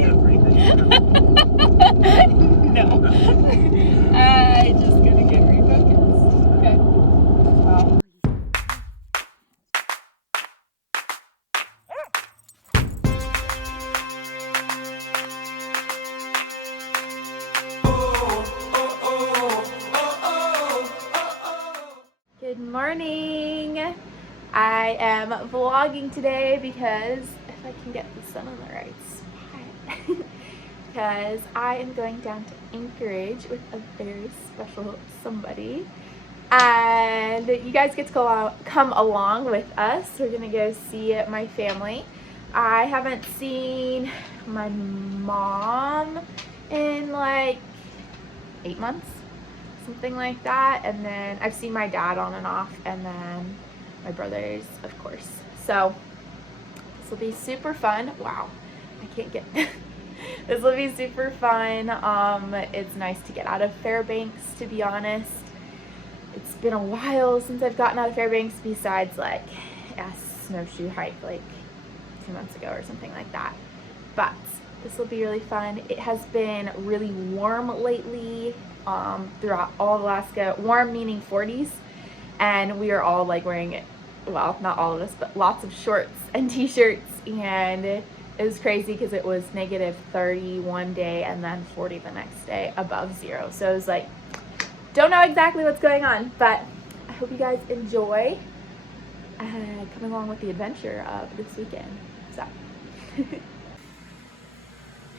No. I just gotta get refocused. Okay. Wow. Good morning. I am vlogging today because if I can get the sun on the right spot. Because I am going down to Anchorage with a very special somebody, and you guys get to come along with us. We're gonna go see my family. I haven't seen my mom in like 8 months, something like that, and then I've seen my dad on and off, and then my brothers, of course. So this will be super fun. Wow, I can't get this will be super fun. It's nice to get out of Fairbanks, to be honest. It's been a while since I've gotten out of Fairbanks, besides like a snowshoe hike like 2 months ago or something like that. But this will be really fun. It has been really warm lately throughout all of Alaska. Warm meaning 40s, and we are all like wearing, well, not all of us, but lots of shorts and t-shirts, and it was crazy because it was -30 one day and then 40 the next day, above zero. So it was like, don't know exactly what's going on, but I hope you guys enjoy coming along with the adventure of this weekend. So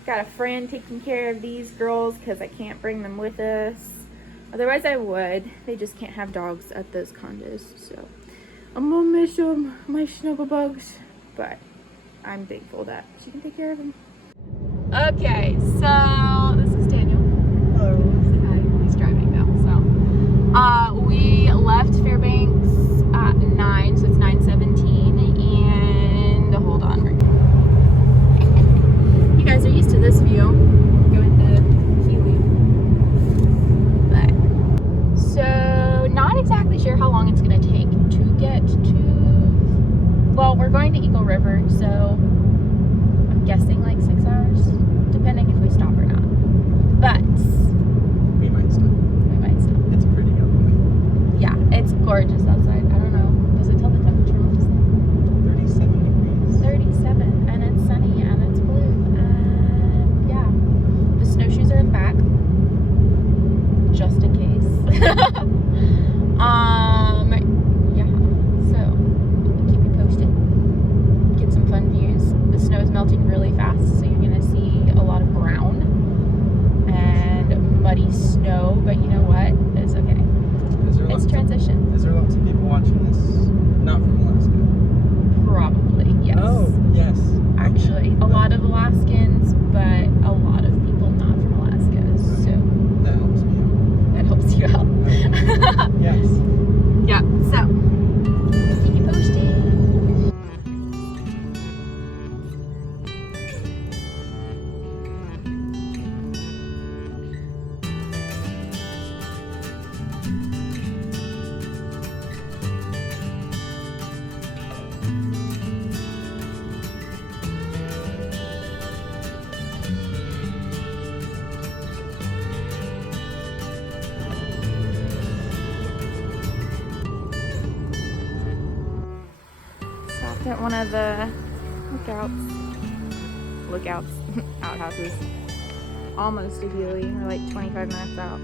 got a friend taking care of these girls because I can't bring them with us. Otherwise I would. They just can't have dogs at those condos, so I'm gonna miss them, my snuggle bugs, but I'm thankful that she can take care of them. Okay, so this is Daniel. Hello. He's driving now. So we left Fairbanks at 9, so it's 9:17, and hold on. You guys are used to this view. Going to Heyo. But so not exactly sure how long it's gonna take to get to. Well, we're going to Eagle River, so I'm guessing like 6 hours, depending if we stop or not. But We might stop. It's pretty out the way. Yeah, it's gorgeous outside. I don't know. Does it tell the temperature? 37 degrees. 37, and it's sunny, and it's blue, and yeah. The snowshoes are in the back, just in case. Yeah, so keep you posted. Get some fun views. The snow is melting really fast, so you're gonna see a lot of brown and muddy snow, but you know what? It's okay. It's transition. Is there lots of people watching this not from Alaska? Probably, yes. Oh, yes. Actually, a lot of Alaskans, but a lot of people not from Alaska, so That helps me out. that helps you out. Okay. Yes. Yeah, so keep you posted. Stopped at one of the outhouses. Almost to Healy. We're like 25 minutes out.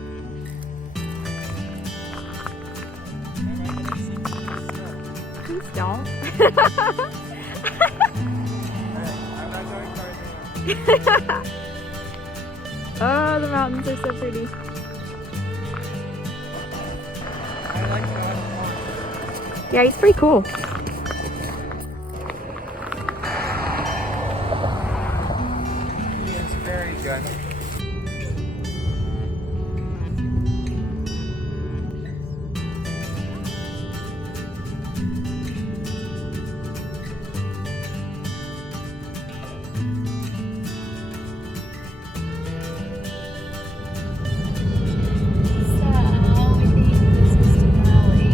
Please don't. I'm not going far. Oh, the mountains are so pretty. I like that. Yeah, he's pretty cool. It's very good. So, we think this is Denali.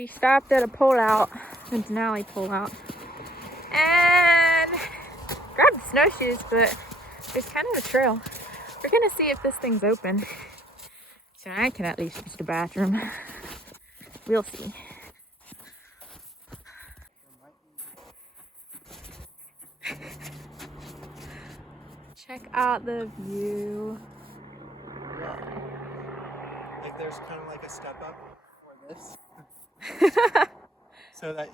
We stopped at a pullout, a Denali pullout, and grabbed the snowshoes, but there's kind of a trail. We're gonna see if this thing's open, so I can at least use the bathroom. We'll see. Check out the view. Like there's kind of like a step up for this. So that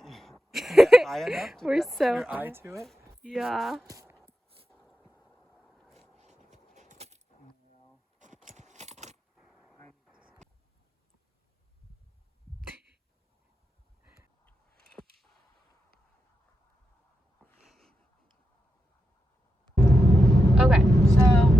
you can get high enough to We're get so your high. eye to it. Yeah. Okay, so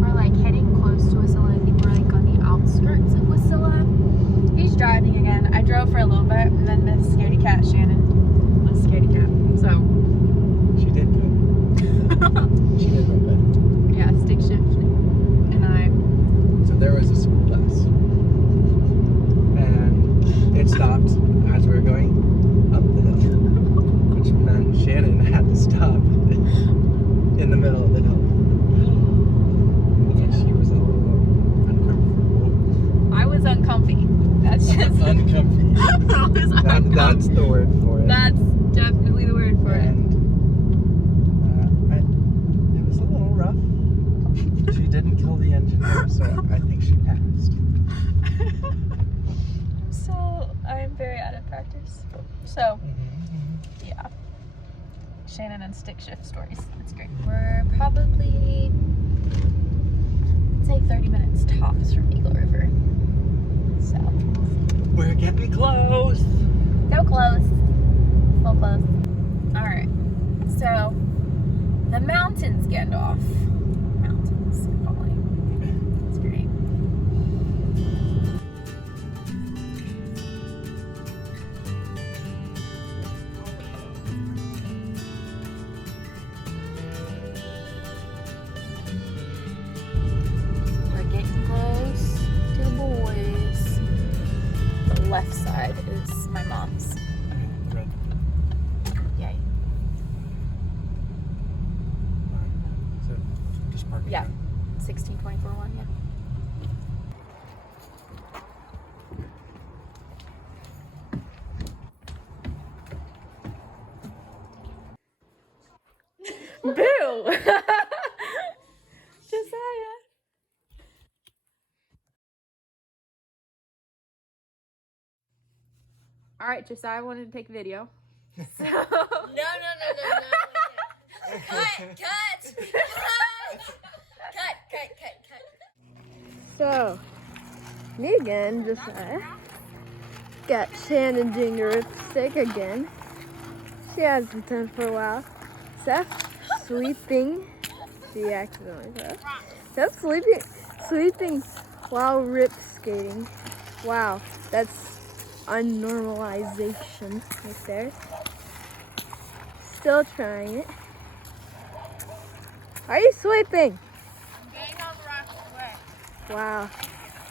we're like heading close to Wasilla. I think we're like on the outskirts of Wasilla. He's driving again. I drove for a little bit, and then Miss Scaredy Cat Shannon was Scaredy Cat. So She did good. She did real good. yeah, stick shift, and I. So there was a school bus, and it stopped as we were going up the hill, which meant Shannon had to stop in the middle of the hill. And she was a little uncomfortable. I was uncomfy. That's just. Uncomfy. That's the word for it. That's definitely the word for it. And it was a little rough. She didn't kill the engineer, so I think she passed. So I'm very out of practice. So yeah, Shannon and stick shift stories. That's great. We're probably, say 30 minutes tops from Eagle River. So We're getting close. so close. So close. Alright. So the mountains get off. Mountains calling. It's great. We're getting close to the boys. The left side is my mom's. Red. Yay. So just park it Yeah. down. 1624-1, yeah. Boo! Josiah. All right, Josiah wanted to take a video. So No. Cut. So, me again, Josiah. Got Shannon Jinger sick again. She hasn't done for a while. Seth sleeping. She accidentally fell. Seth sleeping while rip skating. Wow, that's unnormalization right there. Still trying it. Are you sleeping? Getting all the rocks away. Wow.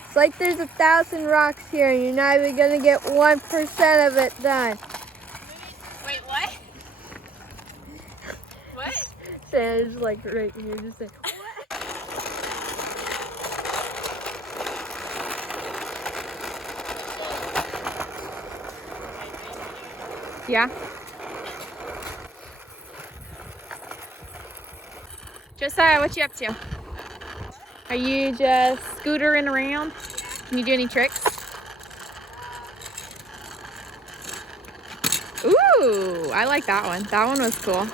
It's like there's 1,000 rocks here and you're not even gonna get 1% of it done. Wait, what? What? Shannon's like right here just saying, Yeah. Josiah, what you up to? Are you just scootering around? Can you do any tricks? Ooh, I like that one. That one was cool.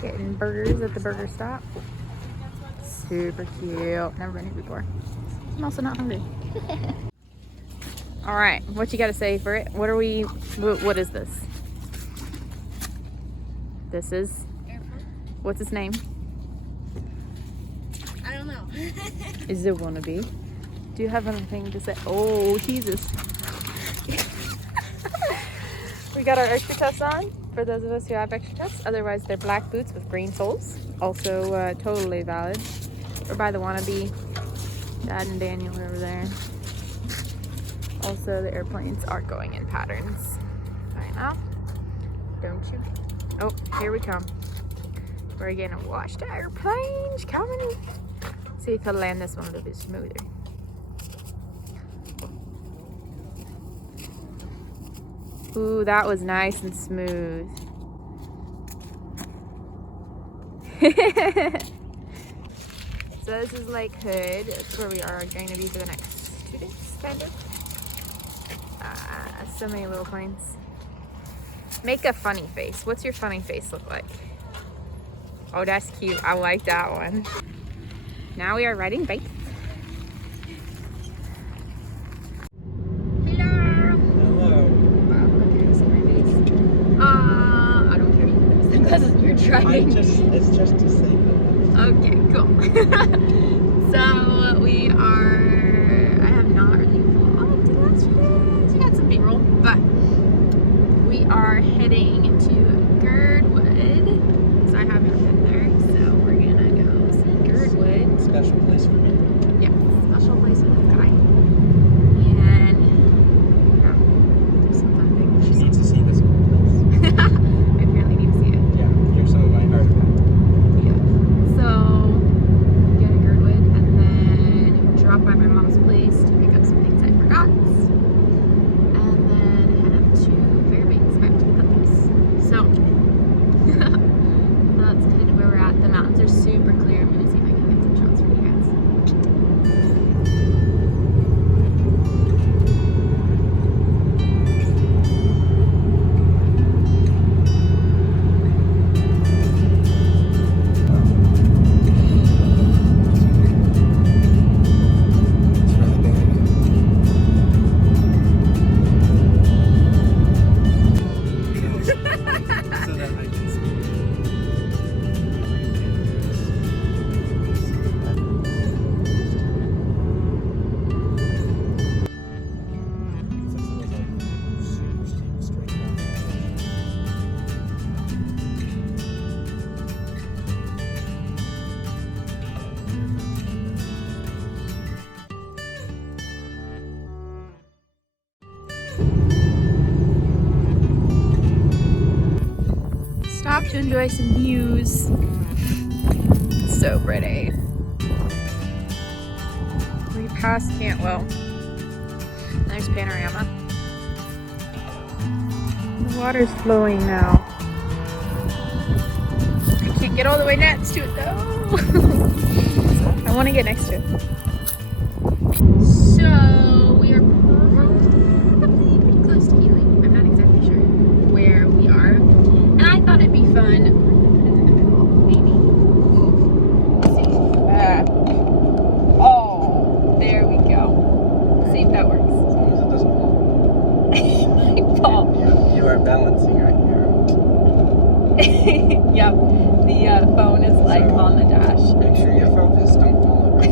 Getting burgers at the burger stop. Super cute. Never been here before. I'm also not hungry. All right, what you got to say for it? What is this? This is, what's his name? I don't know. Is it wannabe? Do you have anything to say? Oh, Jesus. We got our extra tests on for those of us who have extra tests. Otherwise, they're black boots with green soles. Also totally valid. We're by the wannabe. Dad and Daniel are over there. Also, the airplanes are going in patterns right now. Don't you? Oh, here we come. We're gonna watch the airplanes coming. See if I'll land this one a little bit smoother. Ooh, that was nice and smooth. So this is Lake Hood. That's where we are going to be for the next 2 days, kind of. So many little planes. Make a funny face. What's your funny face look like? Oh, that's cute. I like that one. Now we are riding bikes. Hello. Hello. Wow, look, you're gonna see my face. I don't care. Because you're driving. It's just to say that. Okay, cool. So we are. I have not really vlogged the last few days. We got some B-roll, but we are heading to Girdwood. So I haven't been there, so we're gonna go see Girdwood. Special place for me. Yeah, special place for this guy. And yeah, do some fun things. She needs to see this cool place. I apparently need to see it. Yeah, here's some of my heart. Yeah. So go to Girdwood and then drop by my mom's place to pick up some things I forgot. And then head up to Fairbanks back to the place. So that's kind of where we're at. The mountains are super clear. I'm gonna see if I can get some shots for you guys. It's really big. So that I can see. Stop to enjoy some views. So pretty. We passed Cantwell. There's Panorama. The water's flowing now. I can't get all the way next to it though. I want to get next to it. So we are probably pretty close to Healing. I'm not exactly sure where we are. And I thought it'd be fun. Maybe. See. Oh, there we go. See if that works. As long as it doesn't fall. My fault. You are balancing right here. Yep. The phone is like So, on the dash. Make sure you focus, don't fall over.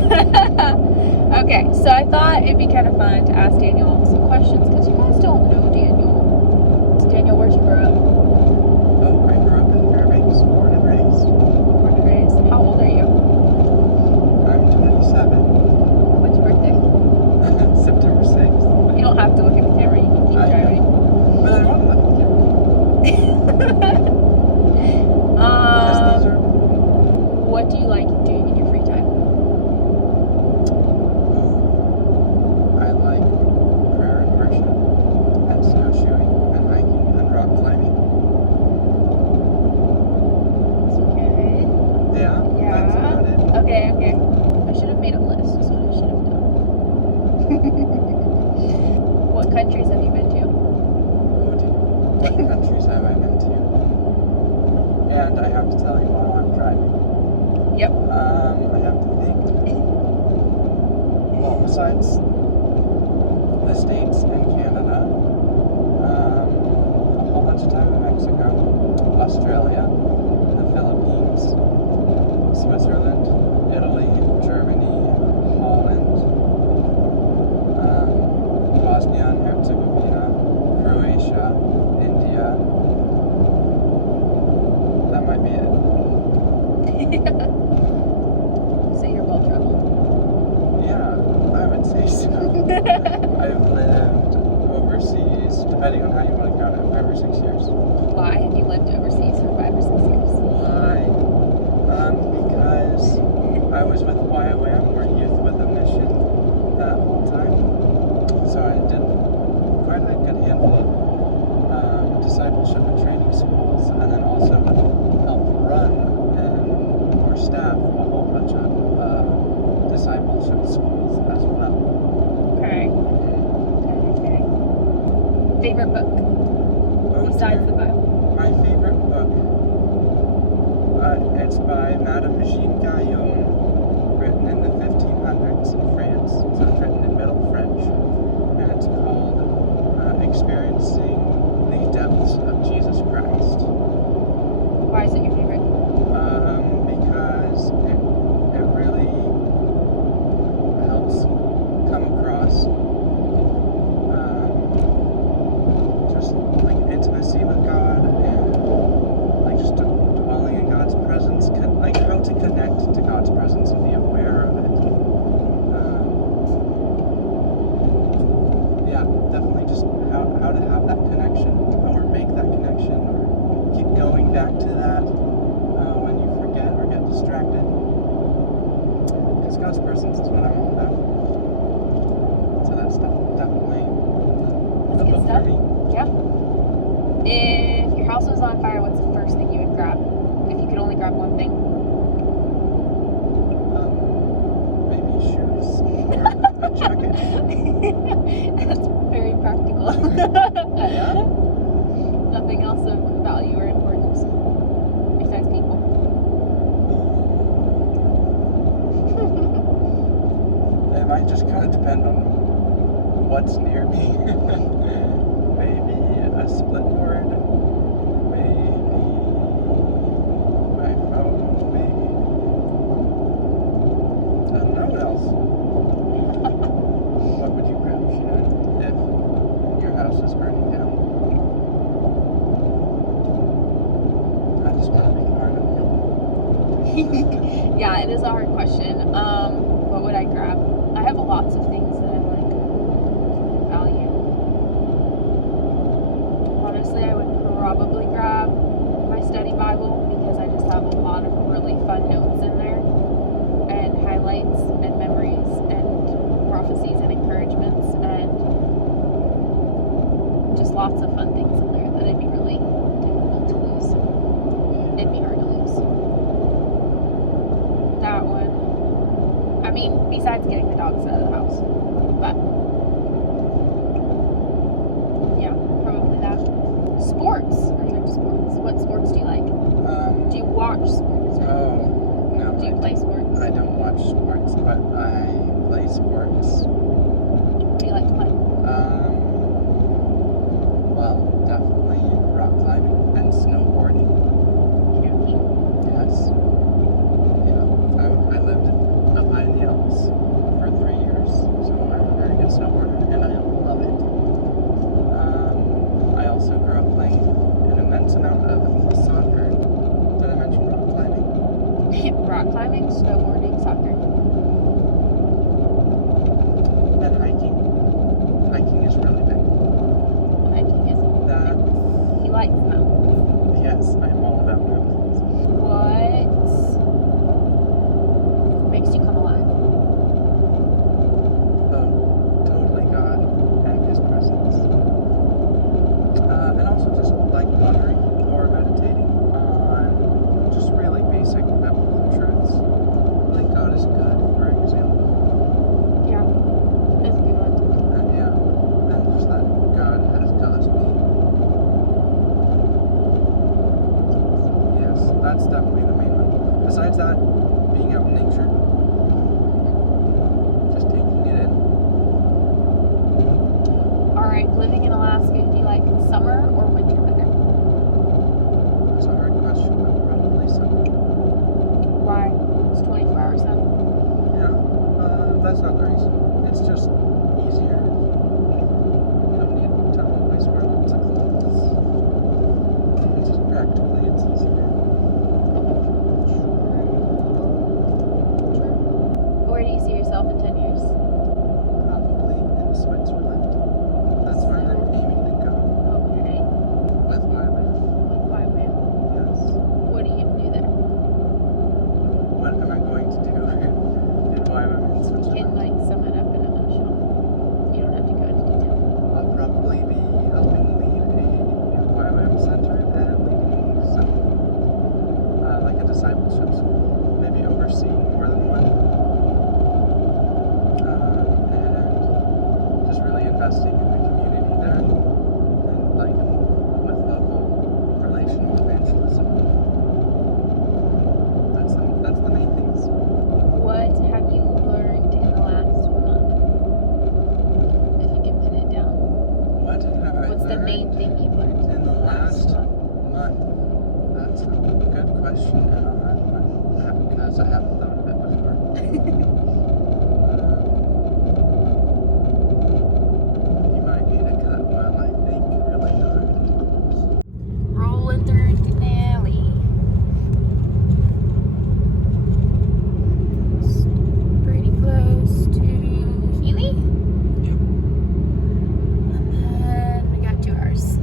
Okay, so I thought it'd be kind of fun to ask Daniel some questions because you guys don't know Daniel. So Daniel, where'd you grow up? Oh, I grew up in Fairbanks, born and raised. Born and raised. How old are you? I'm 27. When's your birthday? September 6th. You don't have to look at the camera. You can keep I driving. But I want to look at you. Because these are... What do you like doing in your free time? I like prayer and worship, and snowshoeing, and hiking, and rock climbing. Okay. Yeah? That's about it. Okay. I should have made a list. Is what I should have done. What countries have you been to? What countries have I been to? And I have to tell you while I'm driving. Yep. I have to think. Well, besides the States and Canada, a whole bunch of time in Mexico, Australia, the Philippines, Switzerland, Italy, Germany, Holland, Bosnia and Herzegovina, Croatia, India. That might be it. So you're well traveled. Yeah, I would say so. I've lived gone at 5 or 6 years. Why have you lived overseas for 5 or 6 years? Because I was with YOM, or Youth with a Mission, that whole time. So I did quite a good handful of discipleship and training schools, and then also helped run or staff a whole bunch of discipleship schools as well. Okay. Favorite book besides the Bible? My favorite book, it's by Madame Jean Guyon, written in the 1500s in France. So it's written in Middle French, and it's called Experiencing the Depths of Jesus Christ. Why is it your favorite? Because it really helps come across just like intimacy with God, and like just dwelling in God's presence, like how to connect to God's presence and be aware of it. Yeah, definitely just how to have that connection, or make that connection, or keep going back to that when you forget or get distracted. Because God's presence is what I'm all about. So that's definitely the Good book stuff. for me. Yeah. If your house was on fire, what's the first thing you would grab? If you could only grab one thing. Maybe shoes or a jacket. That's very practical. Yeah. Nothing else of value or importance besides people. It might just kind of depend on what's near me. Maybe a split board. Maybe my phone. Maybe I don't know what else. What would you grab, Shannon, if your house is burning down? I just want to make it hard on you. Yeah, it is a hard question. What would I grab? I have lots of things that I like value. Honestly, I would probably grab my study Bible because I just have a lot of really fun notes in there, and highlights and memories and prophecies and encouragements and just lots of fun things in there that it'd be really difficult to lose. It'd be hard to lose. That one. I mean, besides getting the dogs out of the house. But, yeah, probably that. Sports. Are you into sports? What sports do you like? Do you watch sports? Oh, no. Do you play sports? I don't watch sports, but I play sports. What do you like to play? Well, definitely rock climbing and snowboarding. Yes. Yeah. I lived up high in the Alps for 3 years, so I'm a very good snowboarder, and I love it. I also grew up playing an immense amount of soccer. Did I mention rock climbing? Rock climbing, snowboarding, soccer. And hiking. Hiking is really big. Hiking is That, he likes mountains. yes, I'm all about mountains. What makes you come alive? Oh, totally God and His presence. And also just like wondering or meditating on just really basic biblical truths. Like God is good, for example. Yeah, that's a good one. And yeah, and just that God has God's me. Yes, that's definitely the main one. Besides that, being out in nature, just taking it in. Alright, living in Alaska, do you like summer or winter better? That's a hard question, but probably summer. Why? It's 24-hour sun. Yeah, that's not the reason. It's just easier. You don't need to always wear lots of clothes. It's just practically, it's easier. relationships, maybe overseeing more than one, and just really investing in the community there, and like with local relational evangelism. That's the main things. What have you learned in the last month? If you can pin it down. What have I What's the learned main thing you've learned in the last month? month? That's a good question and a hard one, because I haven't thought of it before. You might need a cut while I think really hard. Rolling through Denali. Pretty close to Healy. And then we got 2 hours.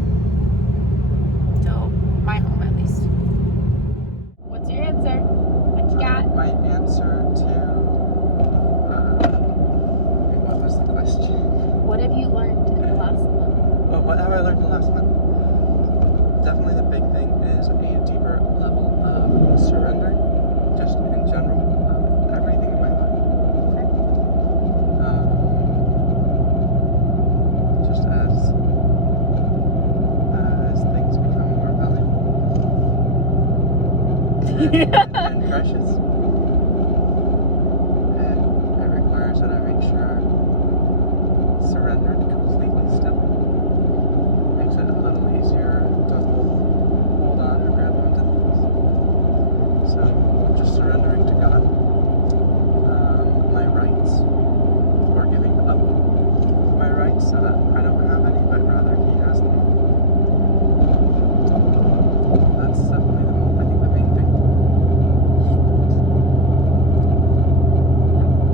Till my home at least. What's your answer? What you got? My answer to what was the question? What have you learned in the last month? Oh, what have I learned in the last month? Definitely the big thing is a deeper level of surrender, just in general, everything in my life. Just as things become more valuable and precious, and it requires that I make sure I'm surrendered completely still. Makes it a little easier to hold on or grab onto things. So just surrendering to God, my rights, or giving up my rights so that I don't have any, but rather He has them all. That's definitely I think the main thing.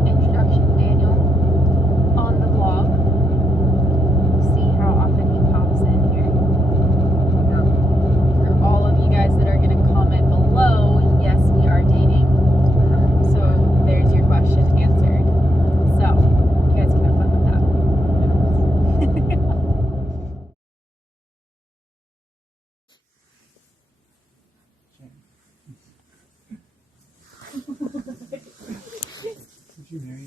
Introduction to Daniel on the vlog. See how often he pops in here. Yeah. For all of you guys that are going to comment below, yes, we are dating. So there's your question answered. So you guys can have fun with that. Would you marry me?